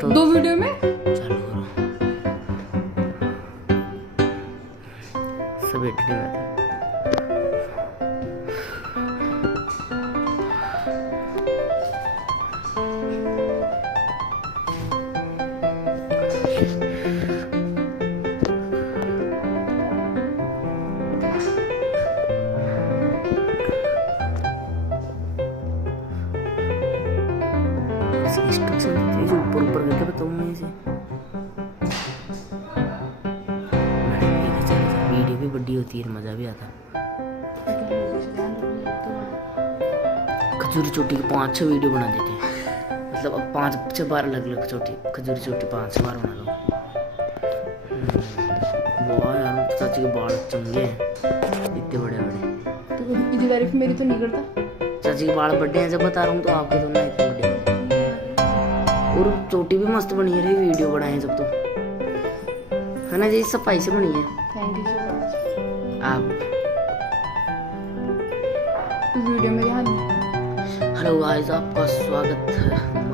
तो 2 वीडियो में चालू करो। सब एडिटिंग में इंस्ट्रक्शन ऊपर ऊपर करके बताऊँ मैं इसे। वीडियो भी बड़ी होती है, मजा भी आता। खजूरी चोटी की 5-6 वीडियो बना देते हैं, मतलब अब 5 बार अलग अलग चोटी, खजूरी चोटी 5 बार बना लो। वाह यार, चाची के बाल चंगे हैं, इतने बड़े बड़े। तो इतनी तारीफ मेरी तो नहीं करता। चाची के बाल बड़े हैं, जब बता रहा हूँ तो आपके तो ना इतने बड़े। और चोटी भी मस्त बनी है, वीडियो बनाए हैं जब तो, है ना जी, सफाई से बनी है। Thank you so much. आप तो वीडियो में ध्यान। हेलो गाइस, आपका स्वागत है